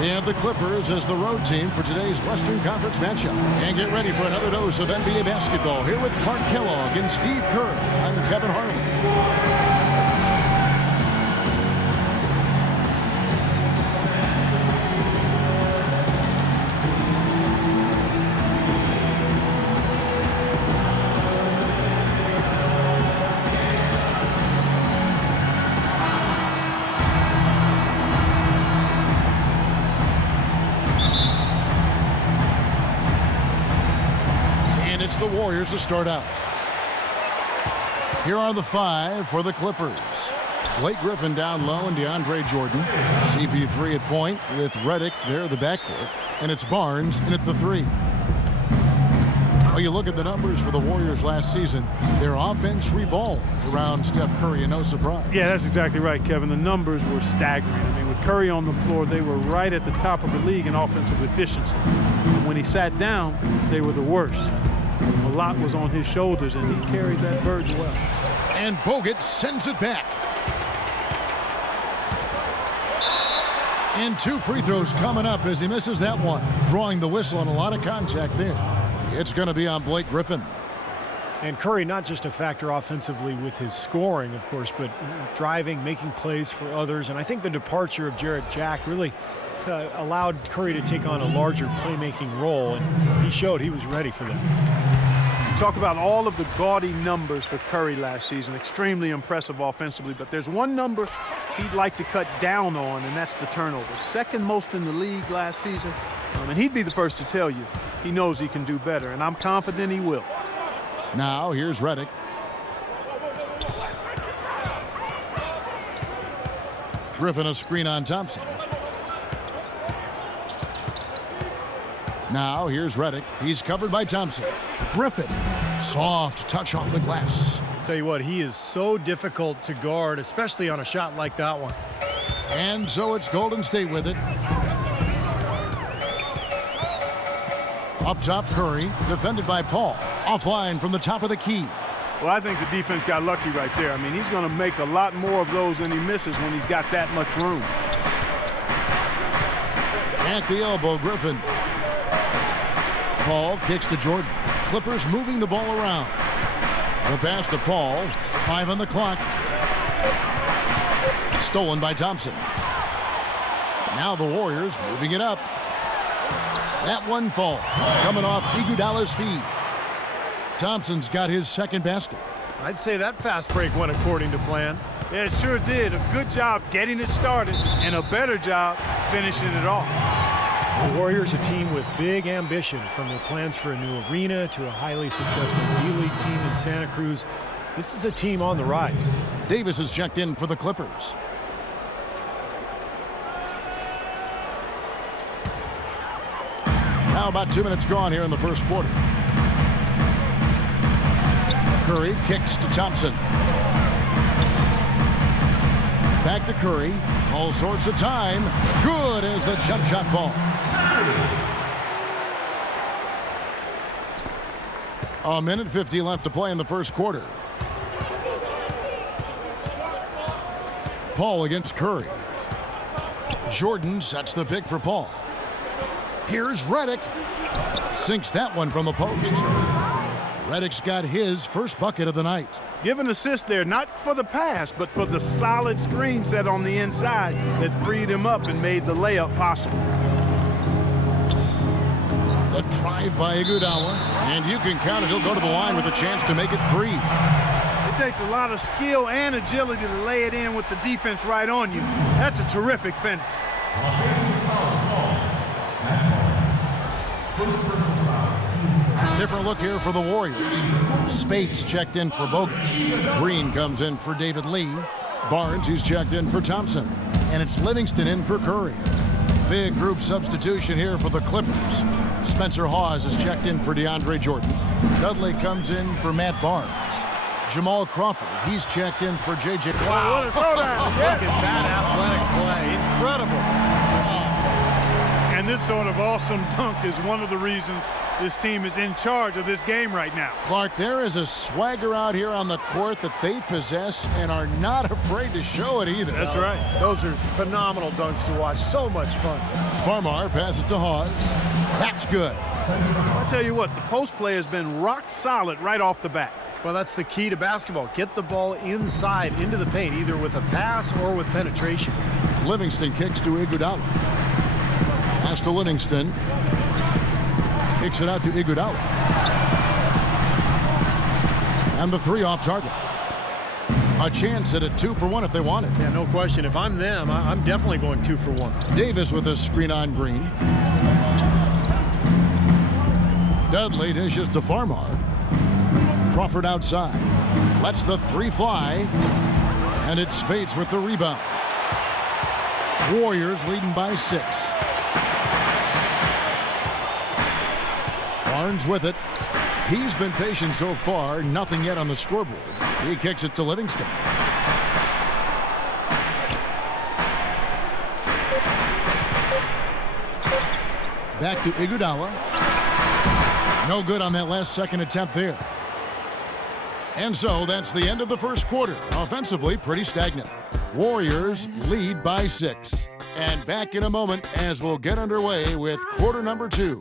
And the Clippers as the road team for today's Western Conference matchup. And get ready for another dose of NBA basketball here with Clark Kellogg and Steve Kerr. I'm Kevin Harlan. It's the Warriors to start out. Here are the five for the Clippers. Blake Griffin down low and DeAndre Jordan. CP3 at point with Redick there the backcourt. And it's Barnes in at the three. Well, you look at the numbers for the Warriors last season. Their offense revolved around Steph Curry, and no surprise. Yeah, that's exactly right, Kevin. The numbers were staggering. I mean, with Curry on the floor, they were right at the top of the league in offensive efficiency. When he sat down, they were the worst. A lot was on his shoulders, and he carried that burden well. And Bogut sends it back. And two free throws coming up as he misses that one. Drawing the whistle and a lot of contact there. It's going to be on Blake Griffin. And Curry not just a factor offensively with his scoring, of course, but driving, making plays for others. And I think the departure of Jarrett Jack really allowed Curry to take on a larger playmaking role, and he showed he was ready for that. Talk about all of the gaudy numbers for Curry last season. Extremely impressive offensively, but there's one number he'd like to cut down on, and that's the turnovers. Second most in the league last season, and he'd be the first to tell you he knows he can do better, and I'm confident he will. Now here's Redick. Griffin a screen on Thompson. Now here's Redick. He's covered by Thompson. Griffin, soft touch off the glass. I'll tell you what, he is so difficult to guard, especially on a shot like that one. And so it's Golden State with it. Up top, Curry, defended by Paul. Offline from the top of the key. Well, I think the defense got lucky right there. I mean, he's going to make a lot more of those than he misses when he's got that much room. At the elbow, Griffin. Paul kicks to Jordan. Clippers moving the ball around. The pass to Paul. 5 on the clock. Stolen by Thompson. Now the Warriors moving it up. That one falls, coming off Iguodala's feed. Thompson's got his second basket. I'd say that fast break went according to plan. Yeah, it sure did. A good job getting it started and a better job finishing it off. The Warriors, a team with big ambition, from their plans for a new arena to a highly successful D-League team in Santa Cruz. This is a team on the rise. Davis is checked in for the Clippers. Now about 2 minutes gone here in the first quarter. Curry kicks to Thompson. Back to Curry. All sorts of time. Good as the jump shot falls. A minute 50 left to play in the first quarter. Paul against Curry. Jordan sets the pick for Paul. Here's Redick. Sinks that one from the post. Redick's got his first bucket of the night. Give an assist there, not for the pass, but for the solid screen set on the inside that freed him up and made the layup possible. The drive by Iguodala, and you can count it. He'll go to the line with a chance to make it 3. It takes a lot of skill and agility to lay it in with the defense right on you. That's a terrific finish. Different look here for the Warriors. Spates checked in for Bogut. Green comes in for David Lee. Barnes, who's checked in for Thompson. And it's Livingston in for Curry. Big group substitution here for the Clippers. Spencer Hawes is checked in for DeAndre Jordan. Dudley comes in for Matt Barnes. Jamal Crawford, he's checked in for J.J. Wow, what a throwdown. Look at that athletic play. Incredible. And this sort of awesome dunk is one of the reasons This team is in charge of this game right now. Clark, there is a swagger out here on the court that they possess and are not afraid to show it either. That's right. Those are phenomenal dunks to watch. So much fun. Farmar passes it to Hawes. That's good. I'll tell you what, the post play has been rock solid right off the bat. Well, that's the key to basketball. Get the ball inside into the paint, either with a pass or with penetration. Livingston kicks to Iguodala. Pass to Livingston. Kicks it out to Iguodala. And the three off target. A chance at a 2-for-1 if they want it. Yeah, no question. If I'm them, I'm definitely going 2 for 1. Davis with a screen on Green. Dudley dishes to Farmar. Crawford outside. Lets the three fly. And it's Spates with the rebound. Warriors leading by 6. Barnes with it. He's been patient so far. Nothing yet on the scoreboard. He kicks it to Livingston. Back to Iguodala. No good on that last second attempt there. And so that's the end of the first quarter. Offensively, pretty stagnant. Warriors lead by 6. And back in a moment as we'll get underway with quarter number 2.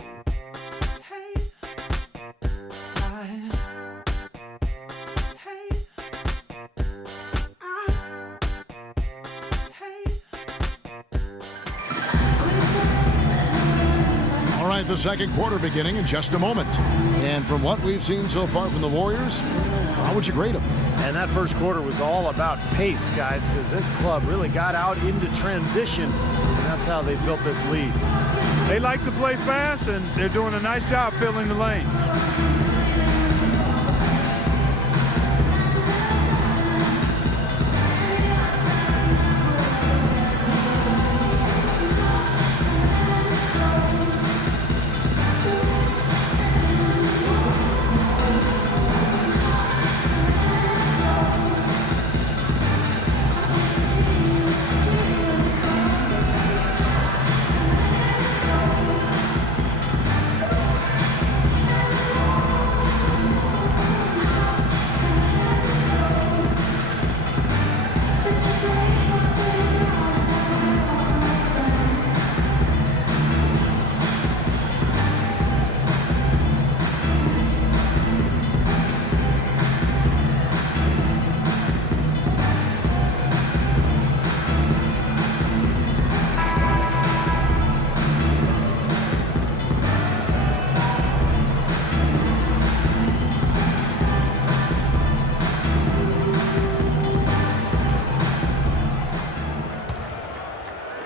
The second quarter beginning in just a moment. And from what we've seen so far from the Warriors, how would you grade them? And that first quarter was all about pace, guys, because this club really got out into transition, and that's how they built this lead. They like to play fast, and they're doing a nice job filling the lane.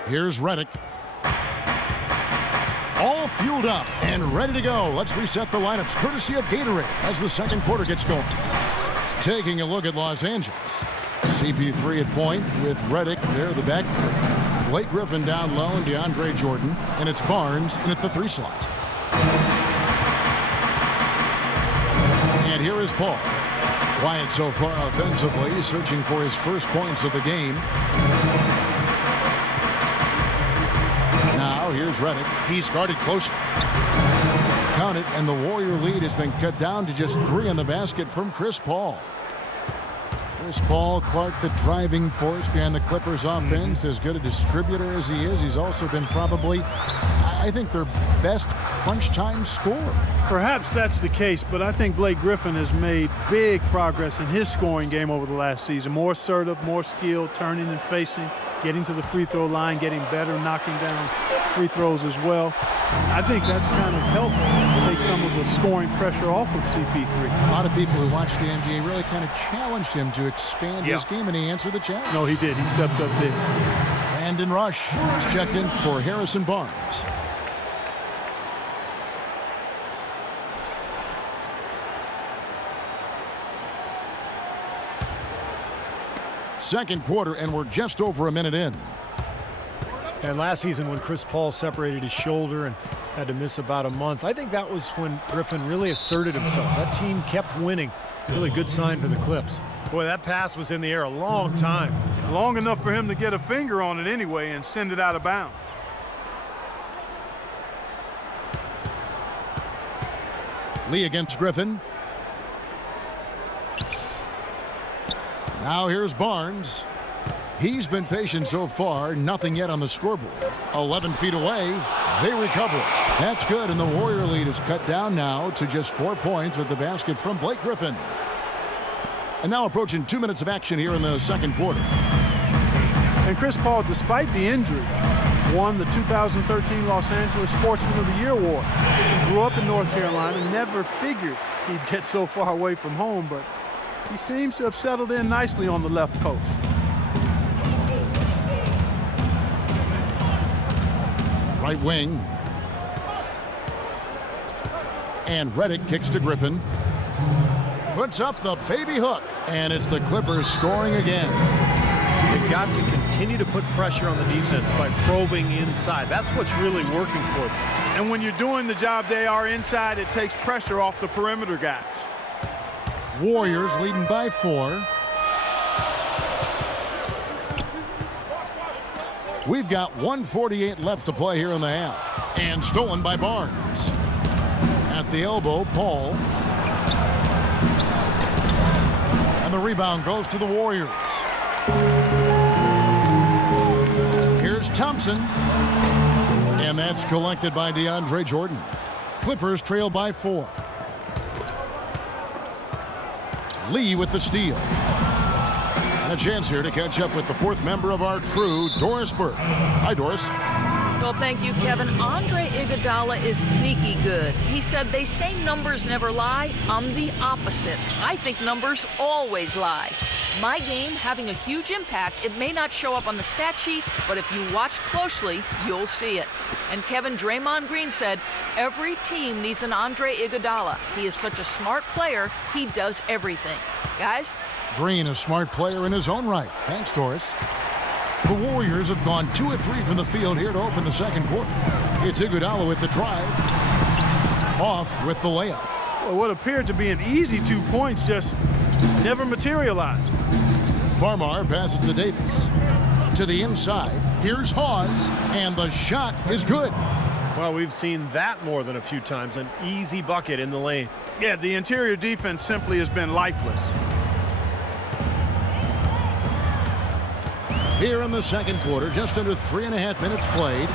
Here's Redick. All fueled up and ready to go. Let's reset the lineups courtesy of Gatorade as the second quarter gets going. Taking a look at Los Angeles. CP3 at point with Redick there, the back. Blake Griffin down low and DeAndre Jordan. And it's Barnes in at the 3 slot. And here is Paul. Quiet so far offensively, searching for his first points of the game. Now here's Redick. He's guarded closely. Count it, and the Warrior lead has been cut down to just 3 on the basket from Chris Paul. Chris Paul, Clark, the driving force behind the Clippers offense. As good a distributor as he is, he's also been probably, I think, their best crunch time scorer. Perhaps that's the case, but I think Blake Griffin has made big progress in his scoring game over the last season. More assertive, more skilled, turning and facing, getting to the free throw line, getting better, knocking down free throws as well. I think that's kind of helped take some of the scoring pressure off of CP3. A lot of people who watch the NBA really kind of challenged him to expand his game, and he answered the challenge. No, he did. He stepped up big. Brandon Rush is checked in for Harrison Barnes. Second quarter, and we're just over a minute in. And last season when Chris Paul separated his shoulder and had to miss about a month, I think that was when Griffin really asserted himself. That team kept winning. Really good sign for the Clips. Boy, that pass was in the air a long time. Long enough for him to get a finger on it anyway and send it out of bounds. Lee against Griffin. Now here's Barnes. He's been patient so far. Nothing yet on the scoreboard. 11 feet away. They recover it. That's good, and the Warrior lead is cut down now to just 4 points with the basket from Blake Griffin. And now approaching 2 minutes of action here in the second quarter. And Chris Paul, despite the injury, won the 2013 Los Angeles Sportsman of the Year award. He grew up in North Carolina, never figured he'd get so far away from home, but he seems to have settled in nicely on the left coast. Right wing. And Redick kicks to Griffin. Puts up the baby hook. And it's the Clippers scoring again. They've got to continue to put pressure on the defense by probing inside. That's what's really working for them. And when you're doing the job they are inside, it takes pressure off the perimeter guys. Warriors leading by 4. We've got 1:48 left to play here in the half. And stolen by Barnes. At the elbow, Paul. And the rebound goes to the Warriors. Here's Thompson. And that's collected by DeAndre Jordan. Clippers trail by 4. Lee with the steal. And a chance here to catch up with the 4th member of our crew, Doris Burke. Hi, Doris. Well, thank you, Kevin. Andre Iguodala is sneaky good. He said they say numbers never lie. I'm the opposite. I think numbers always lie. My game having a huge impact. It may not show up on the stat sheet, but if you watch closely, you'll see it. And Kevin, Draymond Green said, every team needs an Andre Iguodala. He is such a smart player. He does everything. Guys? Green, a smart player in his own right. Thanks, Doris. The Warriors have gone 2 of 3 from the field here to open the second quarter. It's Iguodala with the drive. Off with the layup. Well, what appeared to be an easy 2 points just never materialized. Farmar passes to Davis. To the inside. Here's Hawes. And the shot is good. Well, we've seen that more than a few times. An easy bucket in the lane. Yeah, the interior defense simply has been lifeless. Here in the second quarter, just under 3.5 minutes played.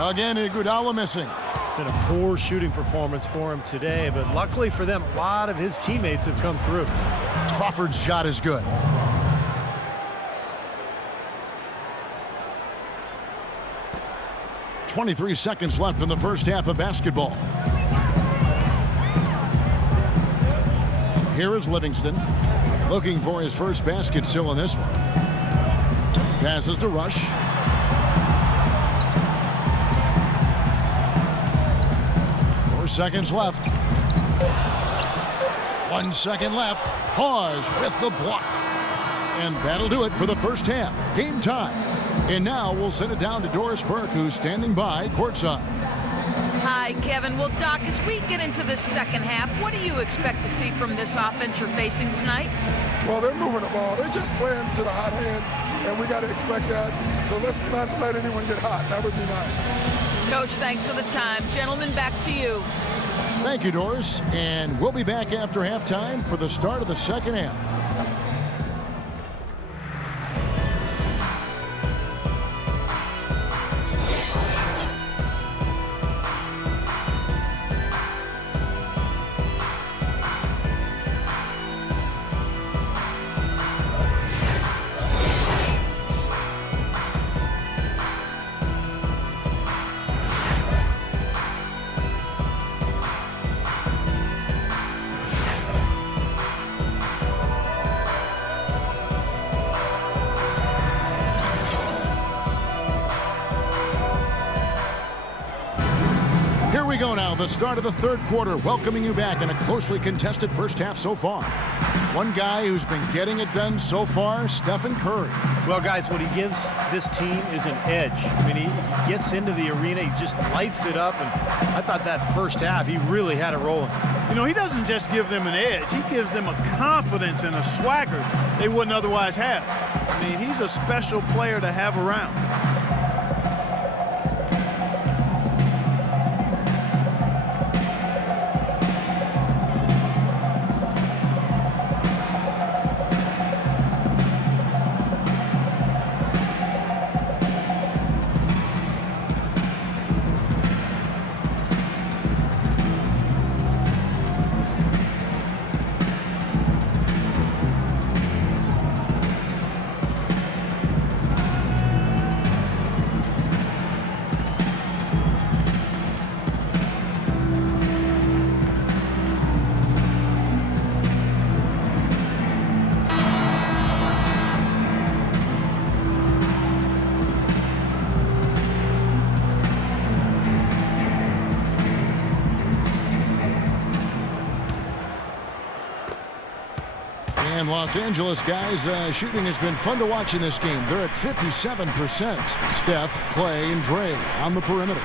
Again, Iguodala missing. Been a poor shooting performance for him today, but luckily for them, a lot of his teammates have come through. Crawford's shot is good. .23 seconds left in the first half of basketball. Here is Livingston, looking for his first basket still in this one. Passes to Rush. 4 seconds left. 1 second left. Pause with the block. And that'll do it for the first half. Game time. And now we'll send it down to Doris Burke, who's standing by courtside. Hi, Kevin. Well, Doc, as we get into the second half, what do you expect to see from this offense you're facing tonight? Well, they're moving the ball. They're just playing to the hot hand, and we got to expect that. So let's not let anyone get hot. That would be nice. Coach, thanks for the time. Gentlemen, back to you. Thank you, Doris. And we'll be back after halftime for the start of the second half. Here we go now, the start of the third quarter, welcoming you back in a closely contested first half so far. One guy who's been getting it done so far, Stephen Curry. Well, guys, what he gives this team is an edge. I mean, he gets into the arena, he just lights it up, and I thought that first half, he really had it rolling. You know, he doesn't just give them an edge, he gives them a confidence and a swagger they wouldn't otherwise have. I mean, he's a special player to have around. And Los Angeles guys, shooting has been fun to watch in this game. They're at 57%. Steph, Clay, and Dre on the perimeter.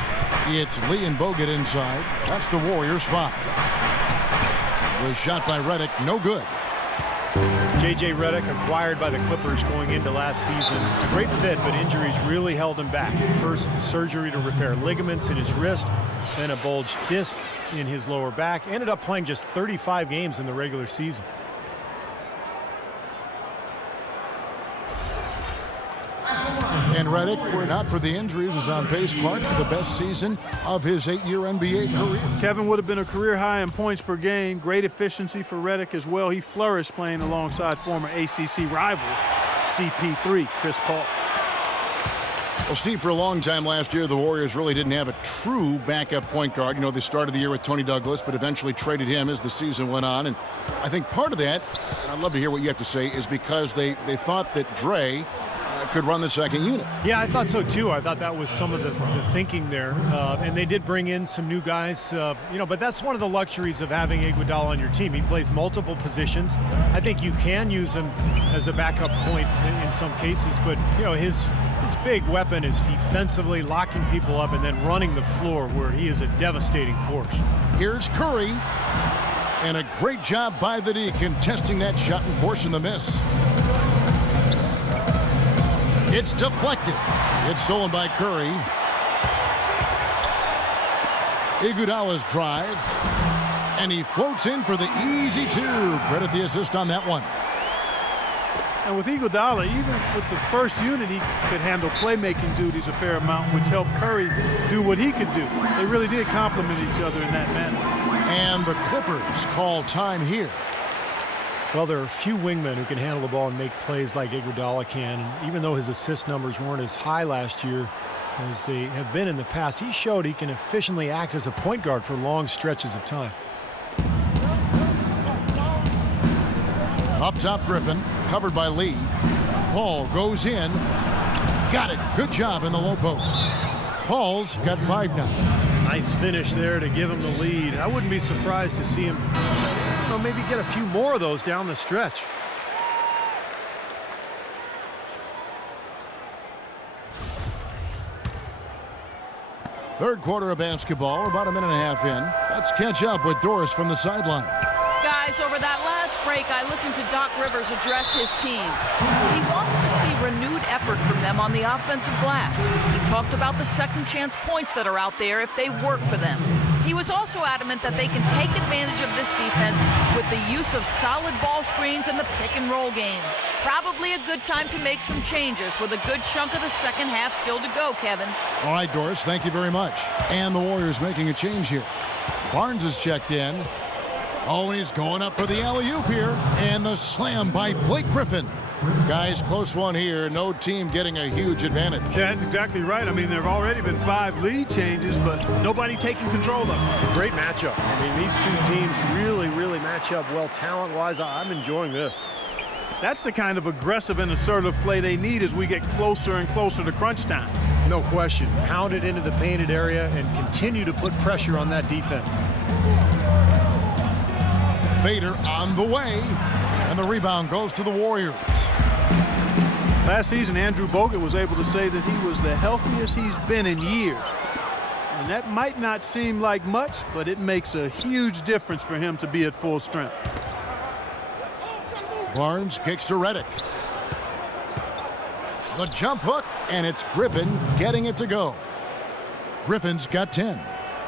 It's Lee and Bogut inside. That's the Warriors' foul. Was shot by Redick, no good. J.J. Redick, acquired by the Clippers going into last season. A great fit, but injuries really held him back. First, surgery to repair ligaments in his wrist, then a bulged disc in his lower back. Ended up playing just 35 games in the regular season. And Redick, were not for the injuries, is on pace, Clark, for the best season of his 8-year NBA career. Kevin would have been a career high in points per game. Great efficiency for Redick as well. He flourished playing alongside former ACC rival CP3, Chris Paul. Well, Steve, for a long time last year, the Warriors really didn't have a true backup point guard. You know, they started the year with Tony Douglas, but eventually traded him as the season went on. And I think part of that, and I'd love to hear what you have to say, is because they thought that Dre could run the second unit. Yeah, I thought so too. I thought that was some of the thinking there. And they did bring in some new guys, but that's one of the luxuries of having Iguodala on your team. He plays multiple positions. I think you can use him as a backup point in some cases, but his big weapon is defensively locking people up and then running the floor, where he is a devastating force. Here's Curry, and a great job by the D contesting that shot and forcing the miss. It's deflected. It's stolen by Curry. Iguodala's drive, and he floats in for the easy two. Credit the assist on that one. And with Iguodala, even with the first unit, he could handle playmaking duties a fair amount, which helped Curry do what he could do. They really did complement each other in that manner. And the Clippers call time here. Well, there are few wingmen who can handle the ball and make plays like Iguodala can. And even though his assist numbers weren't as high last year as they have been in the past, he showed he can efficiently act as a point guard for long stretches of time. Up top, Griffin, covered by Lee. Paul goes in. Got it. Good job in the low post. Paul's got 5 now. Nice finish there to give him the lead. I wouldn't be surprised to see him maybe get a few more of those down the stretch. Third quarter of basketball, about a minute and a half in. Let's catch up with Doris from the sideline. Guys, over that last break, I listened to Doc Rivers address his team. He wants to see renewed effort from them on the offensive glass. He talked about the second chance points that are out there if they work for them. He was also adamant that they can take advantage of this defense with the use of solid ball screens and the pick and roll game. Probably a good time to make some changes with a good chunk of the second half still to go, Kevin. All right, Doris, thank you very much. And the Warriors making a change here. Barnes is checked in. Oh, he's going up for the alley-oop here. And the slam by Blake Griffin. Guys, close one here. No team getting a huge advantage. Yeah, that's exactly right. I mean, there have already been 5 lead changes, but nobody taking control of them. Great matchup. I mean, these two teams really match up well talent-wise. I'm enjoying this. That's the kind of aggressive and assertive play they need as we get closer and closer to crunch time. No question. Pound it into the painted area and continue to put pressure on that defense. Fader on the way, and the rebound goes to the Warriors. Last season, Andrew Bogut was able to say that he was the healthiest he's been in years. And that might not seem like much, but it makes a huge difference for him to be at full strength. Barnes kicks to Redick. The jump hook, and it's Griffin getting it to go. Griffin's got 10.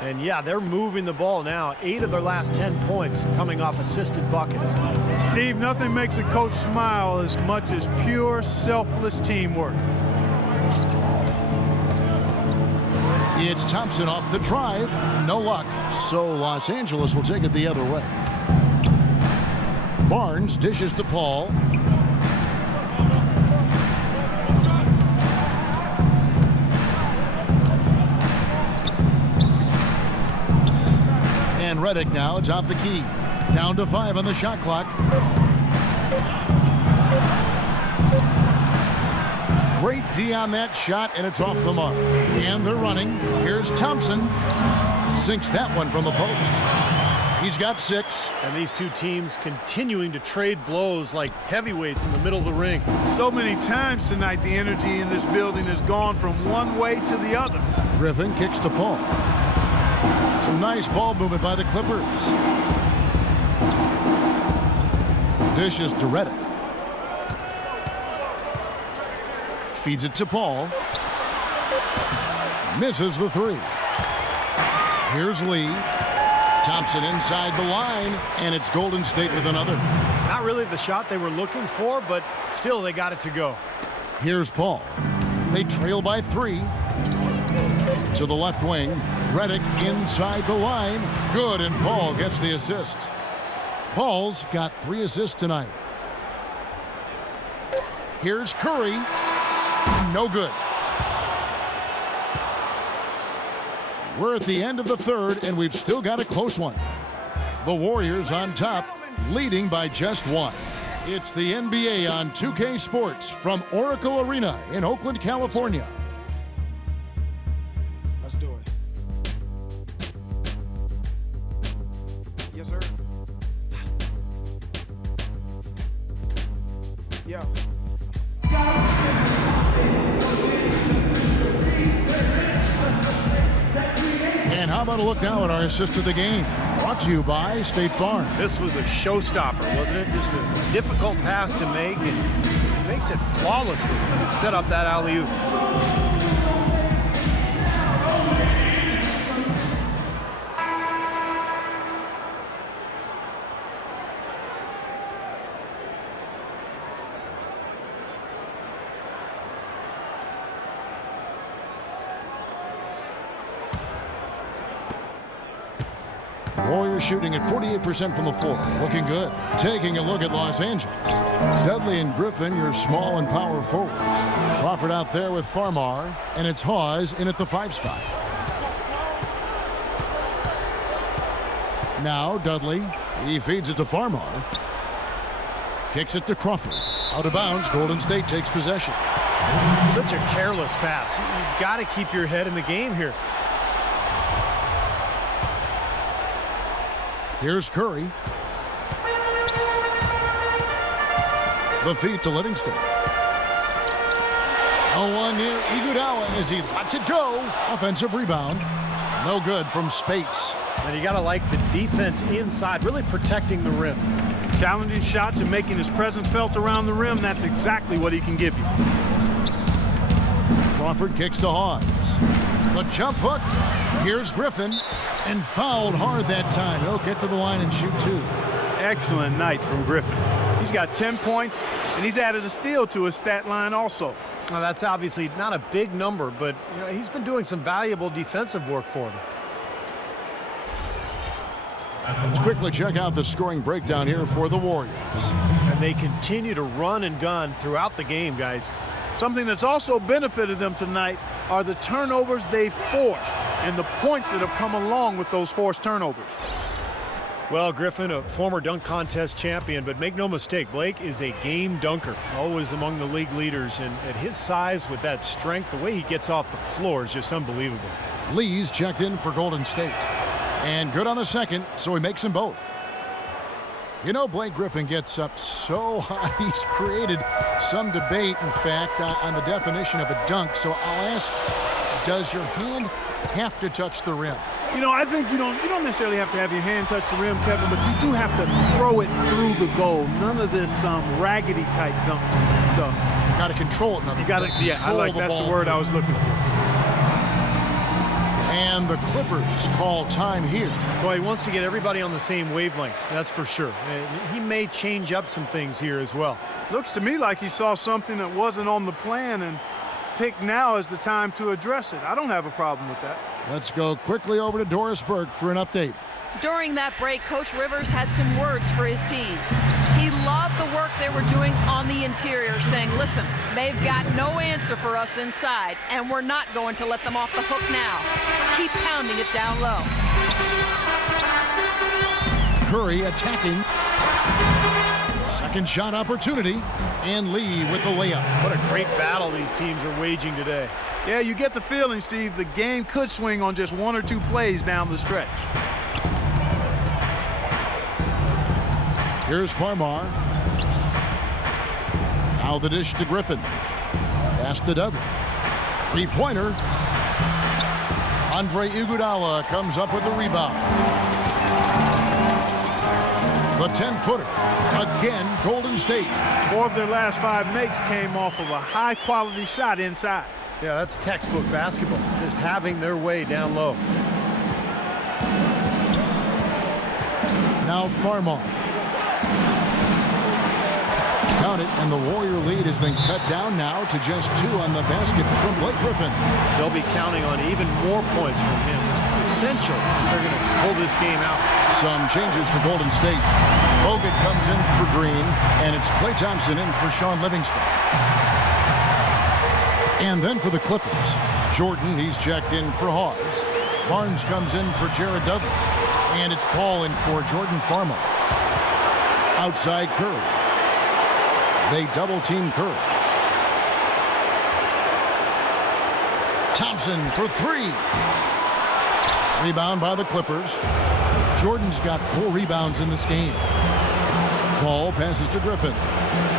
And yeah, they're moving the ball now. 8 of their last 10 points coming off assisted buckets. Steve, nothing makes a coach smile as much as pure, selfless teamwork. It's Thompson off the drive. No luck. So Los Angeles will take it the other way. Barnes dishes to Paul. And Redick now atop the key. Down to 5 on the shot clock. Great D on that shot, and it's off the mark. And they're running. Here's Thompson. Sinks that one from the post. He's got 6. And these two teams continuing to trade blows like heavyweights in the middle of the ring. So many times tonight, the energy in this building has gone from one way to the other. Griffin kicks to Paul. Some nice ball movement by the Clippers. Dishes to Redick. Feeds it to Paul. Misses the 3. Here's Lee. Thompson inside the line, and it's Golden State with another. Not really the shot they were looking for, but still they got it to go. Here's Paul. They trail by 3. To the left wing. Redick inside the line. Good, and Paul gets the assist. Paul's got 3 assists tonight. Here's Curry. No good. We're at the end of the third, and we've still got a close one. The Warriors on top, leading by just 1. It's the NBA on 2K Sports from Oracle Arena in Oakland, California. Let's do it. Yes, sir. Yo. And how about a look now at our assist of the game? Brought to you by State Farm. This was a showstopper, wasn't it? Just a difficult pass to make, and he makes it flawlessly. It set up that alley-oop. Warriors shooting at 48% from the floor. Looking good. Taking a look at Los Angeles. Dudley and Griffin, your small and power forwards. Crawford out there with Farmar, and it's Hawes in at the 5 spot. Now Dudley. He feeds it to Farmar. Kicks it to Crawford. Out of bounds. Golden State takes possession. Such a careless pass. You've got to keep your head in the game here. Here's Curry. The feed to Livingston. A one near Iguodala as he lets it go. Offensive rebound. No good from Spates. And you got to like the defense inside, really protecting the rim. Challenging shots and making his presence felt around the rim, that's exactly what he can give you. Crawford kicks to Hawes. The jump hook. Here's Griffin. And fouled hard that time. He'll get to the line and shoot 2. Excellent night from Griffin. He's got 10 points, and he's added a steal to his stat line also. Well, that's obviously not a big number, but he's been doing some valuable defensive work for them. Let's quickly check out the scoring breakdown here for the Warriors. And they continue to run and gun throughout the game, guys. Something that's also benefited them tonight are the turnovers they've forced and the points that have come along with those forced turnovers. Well, Griffin, a former dunk contest champion, but make no mistake, Blake is a game dunker, always among the league leaders, and at his size with that strength, the way he gets off the floor is just unbelievable. Lee's checked in for Golden State. And good on the second, so he makes them both. You know, Blake Griffin gets up so high, he's created some debate, in fact, on the definition of a dunk. So I'll ask, does your hand have to touch the rim? You know, I think you don't necessarily have to have your hand touch the rim, Kevin, but you do have to throw it through the goal. None of this raggedy type dunk stuff. Got to control it. You got to, yeah, that's the word I was looking for. And the Clippers call time here. Boy, he wants to get everybody on the same wavelength, that's for sure. And he may change up some things here as well. Looks to me like he saw something that wasn't on the plan and picked now as the time to address it. I don't have a problem with that. Let's go quickly over to Doris Burke for an update. During that break, Coach Rivers had some words for his team. He loved the work they were doing on the interior, saying, listen, they've got no answer for us inside, and we're not going to let them off the hook now. Keep pounding it down low. Curry attacking. Second shot opportunity. And Lee with the layup. What a great battle these teams are waging today. Yeah, you get the feeling, Steve, the game could swing on just one or two plays down the stretch. Here's Farmar. Now the dish to Griffin. Pass to Dudley. Three-pointer. Andre Iguodala comes up with the rebound. The 10-footer. Again, Golden State. 4 of their last 5 makes came off of a high-quality shot inside. Yeah, that's textbook basketball. Just having their way down low. Now Farmar. Count it, and the Warrior lead has been cut down now to just 2 on the basket from Blake Griffin. They'll be counting on even more points from him. That's essential if they're going to pull this game out. Some changes for Golden State. Bogut comes in for Green, and it's Klay Thompson in for Sean Livingston. And then for the Clippers, Jordan, he's checked in for Hawes. Barnes comes in for Jared Dudley. And it's Paul in for Jordan Farmar. Outside Curry. They double-team Curry. Thompson for 3. Rebound by the Clippers. Jordan's got 4 rebounds in this game. Paul passes to Griffin.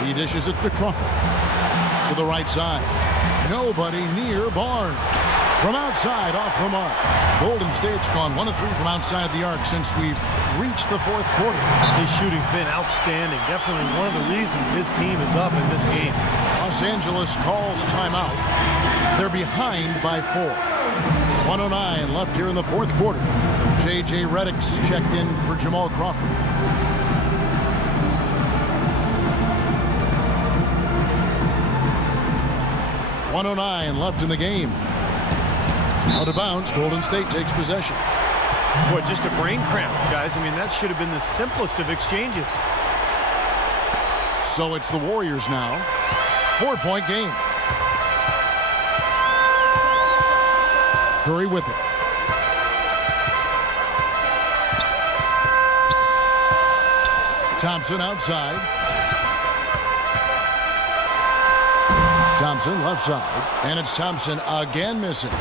He dishes it to Crawford. To the right side. Nobody near Barnes. From outside, off the mark. Golden State's gone 1 of 3 from outside the arc since we've reached the 4th quarter. His shooting's been outstanding. Definitely one of the reasons his team is up in this game. Los Angeles calls timeout. They're behind by 4. 1:09 left here in the 4th quarter. J.J. Redick's checked in for Jamal Crawford. .109 left in the game. Out of bounds, Golden State takes possession. Boy, just a brain cramp, guys. I mean, that should have been the simplest of exchanges. So it's the Warriors now. 4-point game. Curry with it. Thompson outside. Thompson left side. And it's Thompson again missing.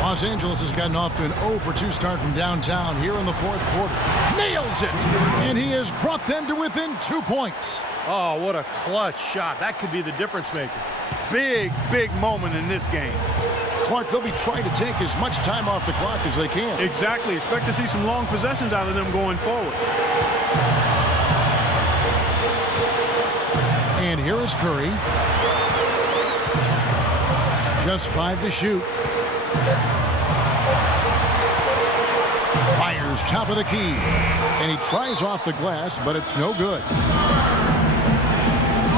Los Angeles has gotten off to an 0-for-2 start from downtown here in the 4th quarter. Nails it! And he has brought them to within 2 points. Oh, what a clutch shot. That could be the difference maker. Big, big moment in this game. Clark, they'll be trying to take as much time off the clock as they can. Exactly. Expect to see some long possessions out of them going forward. And here is Curry. Just 5 to shoot. Fires top of the key. And he tries off the glass, but it's no good.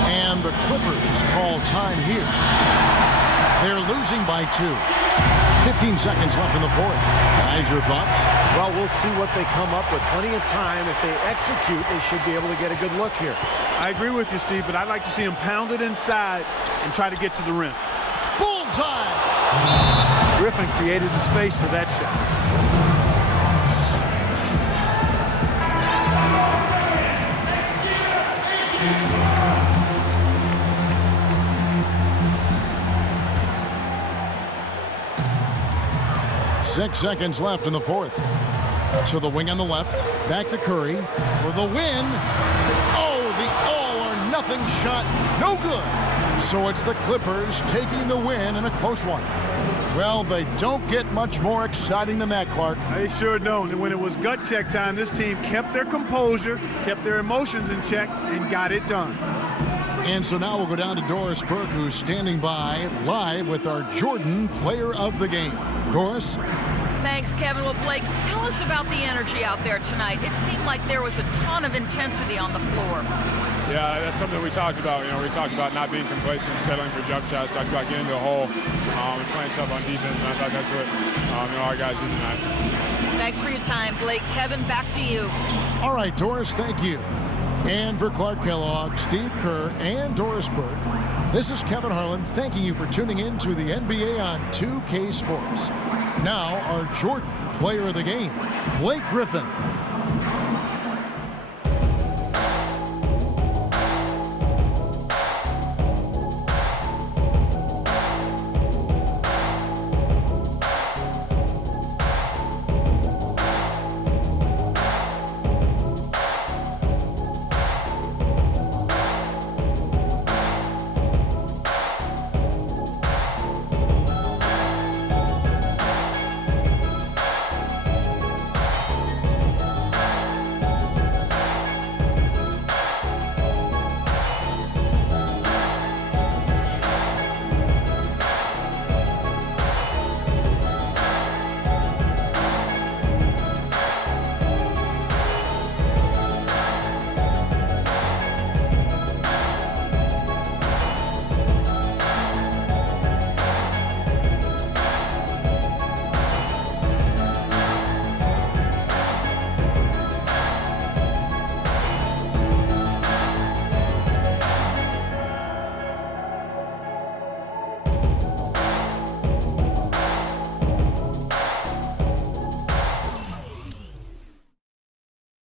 And the Clippers call time here. They're losing by 2. 15 seconds left in the 4th. Guys, your thoughts? Well, we'll see what they come up with. Plenty of time. If they execute, they should be able to get a good look here. I agree with you, Steve, but I'd like to see him pound it inside and try to get to the rim. Bullseye! Griffin created the space for that shot. Six seconds left in the 4th. To the wing on the left. Back to Curry for the win. Oh, the all-or-nothing shot. No good. So it's the Clippers taking the win in a close one. Well, they don't get much more exciting than that, Clark. They sure don't. And when it was gut check time, this team kept their composure, kept their emotions in check, and got it done. And so now we'll go down to Doris Burke, who's standing by live with our Jordan Player of the Game. Doris? Thanks, Kevin. Well, Blake, tell us about the energy out there tonight. It seemed like there was a ton of intensity on the floor. Yeah, that's something we talked about. You know, we talked about not being complacent, settling for jump shots, talked about getting to a hole and playing tough on defense, and I thought that's what our guys did tonight. Thanks for your time, Blake. Kevin, back to you. All right, Doris, thank you. And for Clark Kellogg, Steve Kerr, and Doris Burke, this is Kevin Harlan thanking you for tuning in to the NBA on 2K Sports. Now, our Jordan Player of the Game, Blake Griffin.